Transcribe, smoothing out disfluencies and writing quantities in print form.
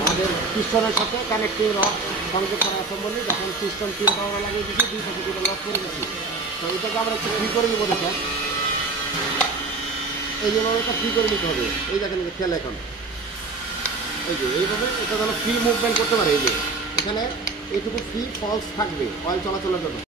আমাদের পিস্টনের সাথে connecting rod সংযোগ করা আছে বলি, যখন পিস্টন 3 পাওয়া লাগিয়ে দিচ্ছি 2 থেকে 2 লক করে দিচ্ছি। তো এটাকে আমরা একটু ফ্রি করে নিব। দেখেন এই যেভাবে এটা ফ্রি করে নিতে হবে। এই দেখেন খেয়াল এখন এই যে এইভাবে এটা যেন ফ্রি মুভমেন্ট করতে পারে। এই যে এখানে এইটুকু ফ্রি ফলস থাকবে অয়েল চলাচলের জন্য।